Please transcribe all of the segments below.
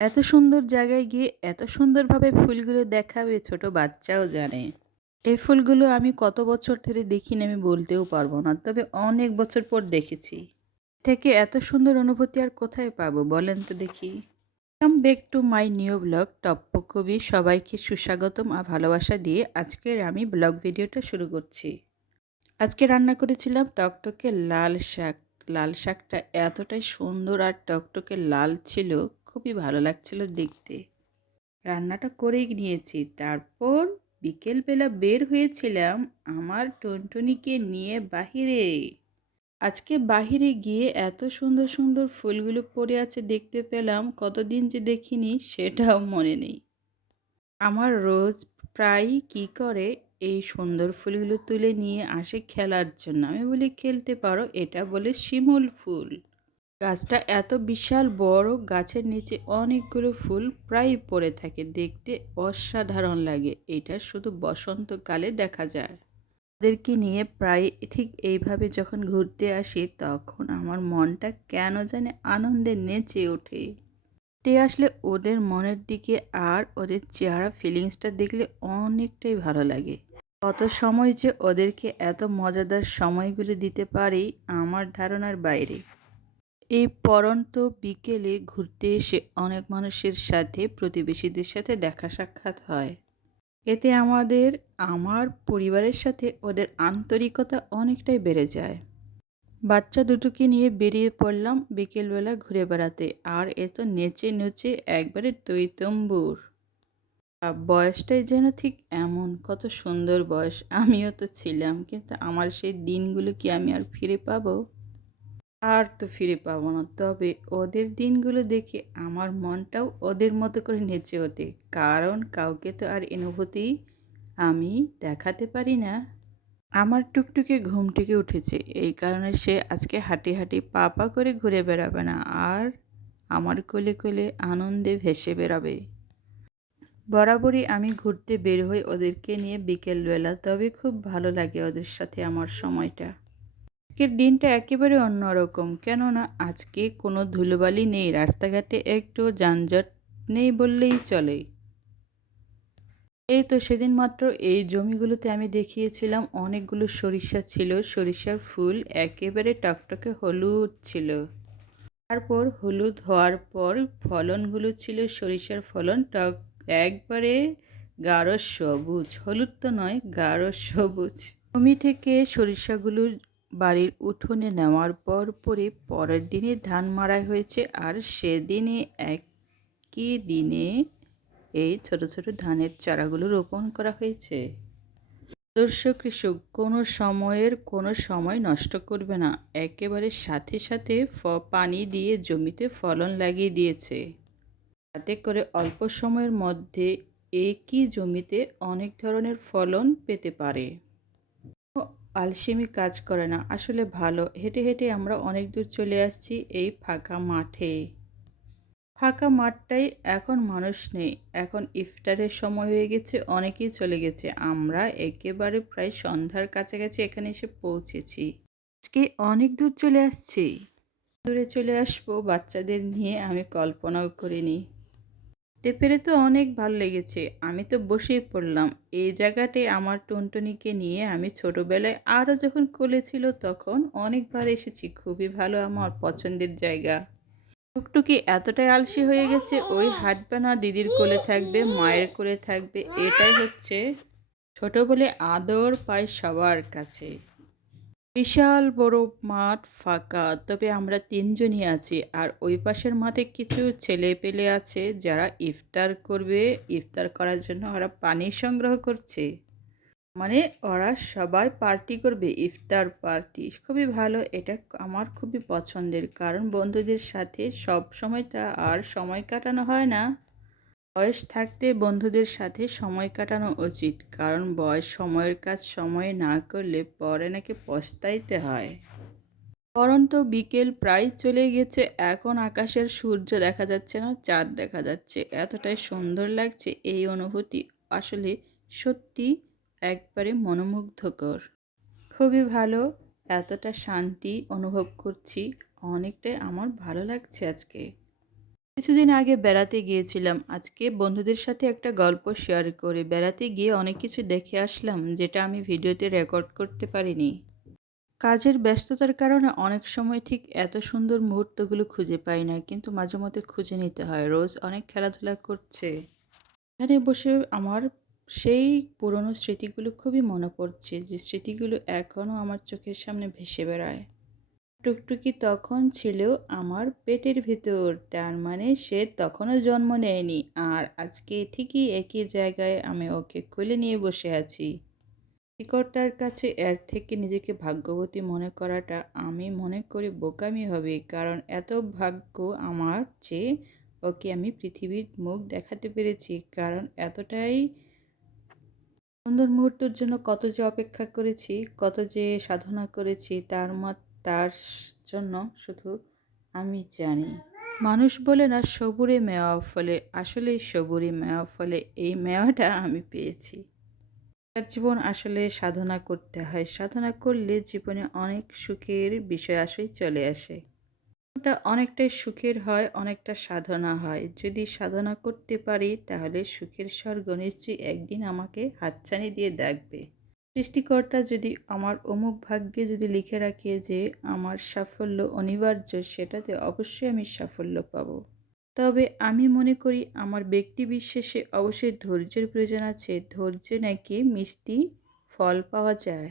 এত সুন্দর জায়গায় গিয়ে এত সুন্দরভাবে ফুলগুলো দেখাবে ছোট বাচ্চাও জানে। এই ফুলগুলো আমি কত বছর ধরে দেখিনি আমি বলতেও পারবো না। তবে অনেক বছর পর দেখেছি। থেকে এত সুন্দর অনুভূতি আর কোথায় পাবো বলেন তো দেখি? Come back to my new blog টপ্পকবি সবাইকে সুস্বাগতম আর ভালোবাসা দিয়ে আজকের আমি ব্লগ ভিডিওটা শুরু করছি। আজকে রান্না করেছিলাম টকটকে লাল শাক। লাল শাকটা এতটাই সুন্দর আর টকটকে লাল ছিল, খুবই ভালো লাগছিল দেখতে। রান্নাটা করেই নিয়েছি। তারপর বিকেলবেলা বের হয়েছিলাম আমার টুনটুনিকে নিয়ে বাহিরে। আজকে বাহিরে গিয়ে এত সুন্দর সুন্দর ফুলগুলো পড়ে আছে দেখতে পেলাম, কতদিন যে দেখিনি সেটাও মনে নেই। আমার রোজ প্রায়ই কী করে এই সুন্দর ফুলগুলো তুলে নিয়ে আসে খেলার জন্য। আমি বলি খেলতে পারো, এটা বলে শিমুল ফুল। গাছটা এত বিশাল বড়, গাছের নিচে অনেকগুলো ফুল প্রায় পড়ে থাকে, দেখতে অসাধারণ লাগে। এটা শুধু বসন্তকালে দেখা যায়। ওদেরকে নিয়ে প্রায় ঠিক এইভাবে যখন ঘুরতে আসি তখন আমার মনটা কেন জানি আনন্দে নেচে ওঠে। ঘুরতে আসলে ওদের মনের দিকে আর ওদের চেহারা ফিলিংসটা দেখলে অনেকটাই ভালো লাগে। কত সময় যে ওদেরকে এত মজাদার সময়গুলো দিতে পারি আমার ধারণার বাইরে। এই পড়ন্ত বিকেলে ঘুরতে এসে অনেক মানুষের সাথে, প্রতিবেশীদের সাথে দেখা সাক্ষাৎ হয়। এতে আমার পরিবারের সাথে ওদের আন্তরিকতা অনেকটাই বেড়ে যায়। বাচ্চা দুটোকে নিয়ে বেরিয়ে পড়লাম বিকেলবেলা ঘুরে বেড়াতে। আর এ তো নেচে নেচে একবারে টইটুম্বুর। বয়সটাই যেন ঠিক এমন, কত সুন্দর বয়স। আমিও তো ছিলাম, কিন্তু আমার সেই দিনগুলো কি আমি আর ফিরে পাবো? আর তো ফিরে পাবো না। তবে ওদের দিনগুলো দেখে আমার মনটাও ওদের মতো করে নেচে ওঠে। কারণ কাউকে তো আর অনুভূতি আমি দেখাতে পারি না। আমার টুকটুকে ঘুম থেকে উঠেছে, এই কারণে সে আজকে হাঁটি হাঁটি পা পা করে ঘুরে বেড়াবে না, আর আমার কোলে কোলে আনন্দে ভেসে বেড়াবে। বরাবরই আমি ঘুরতে বের হই ওদেরকে নিয়ে বিকেলবেলা, তবে খুব ভালো লাগে ওদের সাথে আমার সময়টা। আজকের দিনটা একেবারে অন্যরকম, কেননা আজকে কোনো ধুলোবালি নেই, রাস্তাঘাটে একটু যানজট নেই বললেই চলে। এই তো সেদিন মাত্র এই জমিগুলোতে আমি দেখিয়েছিলাম অনেকগুলো সরিষা ছিল, সরিষার ফুল একেবারে টকটকে হলুদ ছিল। তারপর হলুদ হওয়ার পর ফলনগুলো ছিল সরিষার ফলন টক একবারে গাঢ় সবুজ, হলুদ তো নয়, গাঢ় সবুজ। জমি থেকে সরিষাগুলো বাড়ির উঠোনে নেওয়ার পরে পরের দিনে ধান মাড়াই হয়েছে, আর সেদিনে একই দিনে এই ছোট ছোট ধানের চারাগুলো রোপণ করা হয়েছে। আদর্শ কৃষক কোনো সময় নষ্ট করবে না, একেবারে সাথে সাথে পানি দিয়ে জমিতে ফলন লাগিয়ে দিয়েছে, যাতে করে অল্প সময়ের মধ্যে একই জমিতে অনেক ধরনের ফলন পেতে পারে। আলসেমি কাজ করে না, আসলে ভালো। হেঁটে হেঁটে আমরা অনেক দূর চলে আসছি এই ফাঁকা মাঠে। ফাঁকা মাঠটাই এখন মানুষ নেই, এখন ইফতারের সময় হয়ে গেছে, অনেকেই চলে গেছে। আমরা একেবারে প্রায় সন্ধ্যার কাছাকাছি এখানে এসে পৌঁছেছি। আজকে অনেক দূর চলে আসছি। দূরে চলে আসবো বাচ্চাদের নিয়ে আমি কল্পনাও করিনি। দেখতে পেরে তো অনেক ভালো লেগেছে, আমি তো বসেই পড়লাম। এই জায়গাটায় আমার টুনটুনিকে নিয়ে আমি ছোটোবেলায় আরও যখন কোলে ছিল তখন অনেকবার এসেছি, খুবই ভালো, আমার পছন্দের জায়গা। টুকটুকি এতটাই আলসি হয়ে গেছে, ওই হাঁটবে না, দিদির কোলে থাকবে, মায়ের কোলে থাকবে, এটাই হচ্ছে ছোট বলে আদর পায় সবার কাছে। বিশাল বড় মাঠ ফাঁকা, তবে আমরা তিনজনই আছি, আর ওই পাশের মাঠে কিছু ছেলে পেলে আছে যারা ইফতার করবে। ইফতার করার জন্য ওরা পানি সংগ্রহ করছে, মানে ওরা সবাই পার্টি করবে, ইফতার পার্টি। খুবই ভালো, এটা আমার খুবই পছন্দের, কারণ বন্ধুদের সাথে সব সময়টা আর সময় কাটানো হয় না। বয়স থাকতে বন্ধুদের সাথে সময় কাটানো উচিত, কারণ বয়স সময়ের কাজ সময়ে না করলে পরে নাকি পস্তাইতে হয়। পরন্ত বিকেল প্রায় চলে গেছে, এখন আকাশের সূর্য দেখা যাচ্ছে না, চাঁদ দেখা যাচ্ছে, এতটাই সুন্দর লাগছে। এই অনুভূতি আসলে সত্যি একবারে মনোমুগ্ধকর, খুবই ভালো। এতটা শান্তি অনুভব করছি, অনেকটাই আমার ভালো লাগছে আজকে। কিছুদিন আগে বেড়াতে গিয়েছিলাম। আজকে বন্ধুদের সাথে একটা গল্প শেয়ার করি। বেড়াতে গিয়ে অনেক কিছু দেখে আসলাম যেটা আমি ভিডিওতে রেকর্ড করতে পারিনি। কাজের ব্যস্ততার কারণে অনেক সময় ঠিক এত সুন্দর মুহূর্তগুলো খুঁজে পাই না, কিন্তু মাঝে মধ্যে খুঁজে নিতে হয়। রোজ অনেক খেলাধুলা করছে, এখানে বসে আমার সেই পুরনো স্মৃতিগুলো খুবই মনে পড়ছে, যে স্মৃতিগুলো এখনও আমার চোখের সামনে ভেসে বেড়ায়। টুকটুকি তখন ছিল আমার পেটের ভিতর, তার মানে সে তখনও জন্ম নেয়নি। আর আজকে ঠিকই একই জায়গায় আমি ওকে কোলে নিয়ে বসে আছি। সৃষ্টিকর্তার কাছে এর থেকে নিজেকে ভাগ্যবতী মনে করাটা আমি মনে করি বোকামি হবে, কারণ এত ভাগ্য আমার যে ওকে আমি পৃথিবীর মুখ দেখাতে পেরেছি। কারণ এতটাই সুন্দর মুহূর্তের জন্য কত যে অপেক্ষা করেছি, কত যে সাধনা করেছি, তার জন্য শুধু আমি জানি। মানুষ বলে না সবুরে মেওয়া ফলে, আসলে সবুরে মেওয়া ফলে এই মেওয়াটা আমি পেয়েছি। তার জীবন আসলে সাধনা করতে হয়, সাধনা করলে জীবনে অনেক সুখের বিষয় আসেই চলে আসে। ওটা অনেকটাই সুখের হয়, অনেকটা সাধনা হয়। যদি সাধনা করতে পারি তাহলে সুখের স্বর্গ নিশ্চয়ই একদিন আমাকে হাতছানি দিয়ে ডাকবে। সৃষ্টিকর্তা যদি আমার অমুক ভাগ্যে যদি লিখে রাখে যে আমার সাফল্য অনিবার্য, সেটাতে অবশ্যই আমি সাফল্য পাব। তবে আমি মনে করি আমার ব্যক্তি বিশ্বাসে অবশ্যই ধৈর্যের প্রয়োজন আছে। ধৈর্যে নাকি মিষ্টি ফল পাওয়া যায়।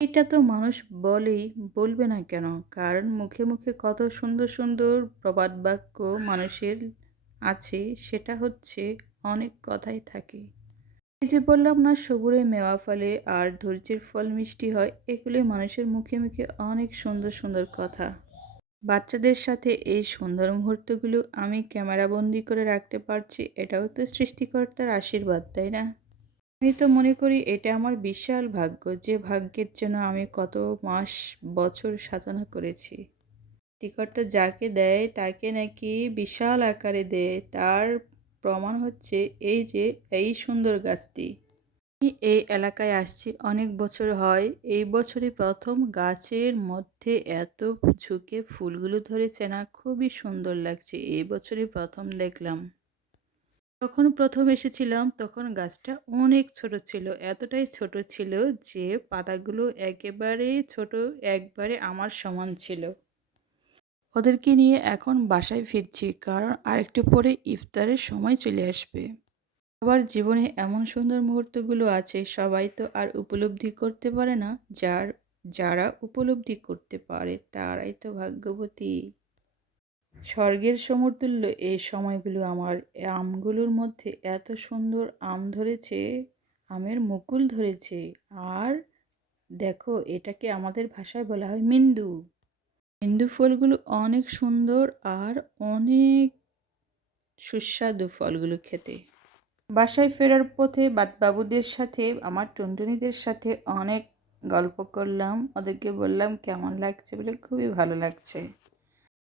এটা তো মানুষ বলেই, বলবে না কেন? কারণ মুখে মুখে কত সুন্দর সুন্দর প্রবাদ বাক্য মানুষের আছে, সেটা হচ্ছে অনেক কথাই থাকে। এই যে বললাম না, সবুরে মেওয়া ফলে আর ধৈর্যের ফল মিষ্টি হয়, এগুলোই মানুষের মুখে মুখে অনেক সুন্দর সুন্দর কথা। বাচ্চাদের সাথে এই সুন্দর মুহূর্তগুলো আমি ক্যামেরাবন্দি করে রাখতে পারছি, এটাও তো সৃষ্টিকর্তার আশীর্বাদ, তাই না? আমি তো মনে করি এটা আমার বিশাল ভাগ্য, যে ভাগ্যের জন্য আমি কত মাস বছর সাধনা করেছি। সৃষ্টিকর্তা যাকে দেয় তাকে নাকি বিশাল আকারে দেয়, তার প্রমাণ হচ্ছে এই যে এই সুন্দর গাছটি। আমি এই এলাকায় আসছি অনেক বছর হয়, এই বছরই প্রথম গাছের মধ্যে এত ঝুঁকে ফুলগুলো ধরেছে না, খুবই সুন্দর লাগছে। এই বছরই প্রথম দেখলাম। যখন প্রথম এসেছিলাম তখন গাছটা অনেক ছোট ছিল, এতটাই ছোট ছিল যে পাতাগুলো একেবারে ছোট, একবারে আমার সমান ছিল। ওদেরকে নিয়ে এখন বাসায় ফিরছি, কারণ আরেকটু পরে ইফতারের সময় চলে আসবে। সবার জীবনে এমন সুন্দর মুহূর্তগুলো আছে, সবাই তো আর উপলব্ধি করতে পারে না। যারা উপলব্ধি করতে পারে তারাই তো ভাগ্যবতী। স্বর্গের সমতুল্য এই সময়গুলো আমার। আমগুলোর মধ্যে এত সুন্দর আম ধরেছে, আমের মুকুল ধরেছে। আর দেখো, এটাকে আমাদের ভাষায় বলা হয় মিন্দু। মিন্দু ফলগুলো অনেক সুন্দর আর অনেক সুস্বাদু ফলগুলো খেতে। বাসায় ফেরার পথে বাবুদের সাথে, আমার টুনটুনিদের সাথে অনেক গল্প করলাম। ওদেরকে বললাম কেমন লাগছে, বলে খুবই ভালো লাগছে।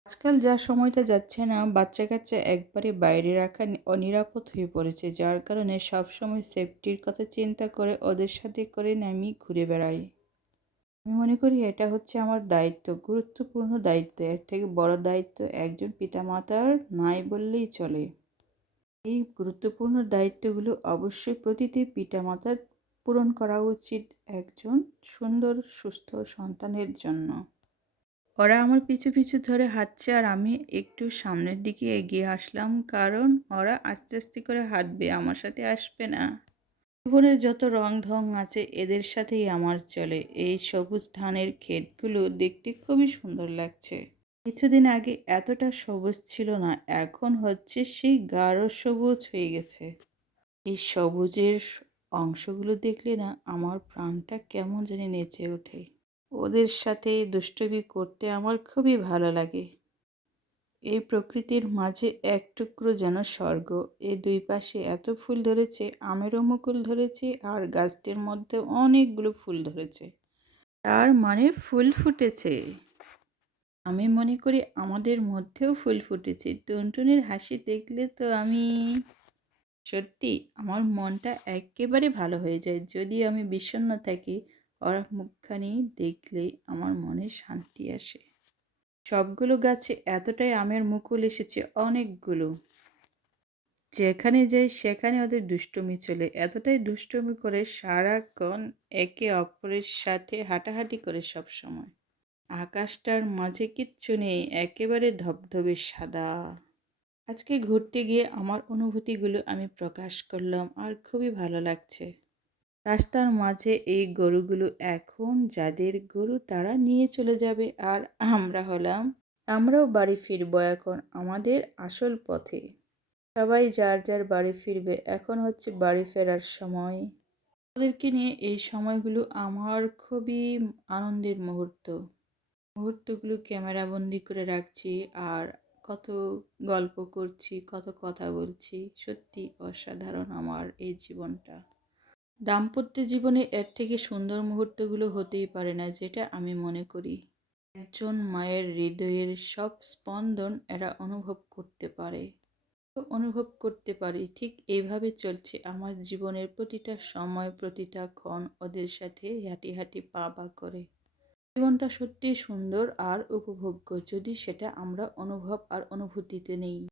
আজকাল যা সময়টা যাচ্ছে না, বাচ্চা কাচ্চা একবারে বাইরে রাখা অনিরাপদ হয়ে পড়েছে, যার কারণে সবসময় সেফটির কথা চিন্তা করে ওদের সাথে করে আমি ঘুরে বেড়াই। আমি মনে করি এটা হচ্ছে আমার দায়িত্ব, গুরুত্বপূর্ণ দায়িত্ব। এর থেকে বড় দায়িত্ব একজন পিতামাতার নাই বললেই চলে। এই গুরুত্বপূর্ণ দায়িত্বগুলো অবশ্যই প্রতিটি পিতামাতার পূরণ করা উচিত একজন সুন্দর সুস্থ সন্তানের জন্য। ওরা আমার পিছু পিছু ধরে হাঁটছে আর আমি একটু সামনের দিকে এগিয়ে আসলাম, কারণ ওরা আস্তে আস্তে করে হাঁটবে, আমার সাথে আসবে না। জীবনের যত রং ঢং আছে এদের সাথেই আমার চলে। এই সবুজ ধানের ক্ষেতগুলো দেখতে খুবই সুন্দর লাগছে। কিছুদিন আগে এতটা সবুজ ছিল না, এখন হচ্ছে সেই গাঢ় সবুজ হয়ে গেছে। এই সবুজের অংশগুলো দেখলে না আমার প্রাণটা কেমন জানি নেচে ওঠে। ওদের সাথে দুষ্টুমি করতে আমার খুবই ভালো লাগে। এই প্রকৃতির মাঝে এক টুকরো যেন স্বর্গ। এই দুই পাশে এত ফুল ধরেছে, আমেরও মুকুল ধরেছে আর গাছটির মধ্যে অনেকগুলো ফুল ধরেছে, তার মানে ফুল ফুটেছে। আমি মনে করি আমাদের মধ্যেও ফুল ফুটেছে। টুনটুনির হাসি দেখলে তো আমি সত্যি আমার মনটা একেবারে ভালো হয়ে যায়। যদি আমি বিষণ্ণ থাকি, ওর মুখখানি দেখলেই আমার মনে শান্তি আসে। সবগুলো গাছে এতটাই আমের মুকুল এসেছে, অনেকগুলো। যেখানে যাই সেখানে ওদের দুষ্টুমি চলে। এতটাই দুষ্টুমি করে সারাক্ষণ একে অপরের সাথে হাঁটাহাঁটি করে সবসময়। আকাশটার মাঝে কিচ্ছু নেই, একেবারে ধবধবে সাদা। আজকে ঘুরতে গিয়ে আমার অনুভূতিগুলো আমি প্রকাশ করলাম আর খুবই ভালো লাগছে। রাস্তার মাঝে এই গরুগুলো এখন যাদের গরু তারা নিয়ে চলে যাবে, আর আমরাও বাড়ি ফিরবো এখন আমাদের আসল পথে। সবাই যার যার বাড়ি ফিরবে, এখন হচ্ছে বাড়ি ফেরার সময়। ওদেরকে নিয়ে এই সময়গুলো আমার খুবই আনন্দের মুহূর্তগুলো ক্যামেরা বন্দি করে রাখছি, আর কত গল্প করছি, কত কথা বলছি। সত্যি অসাধারণ আমার এই জীবনটা। দাম্পত্য জীবনে এর থেকে সুন্দর মুহূর্তগুলো হতেই পারে না, যেটা আমি মনে করি। একজন মায়ের হৃদয়ের সব স্পন্দন এরা অনুভব করতে পারে। অনুভব করতে পারি ঠিক এইভাবে চলছে আমার জীবনের প্রতিটা সময়, প্রতিটা ক্ষণ ওদের সাথে হাঁটি হাঁটি পা পা করে। জীবনটা সত্যিই সুন্দর আর উপভোগ্য যদি সেটা আমরা অনুভব আর অনুভূতিতে নেই।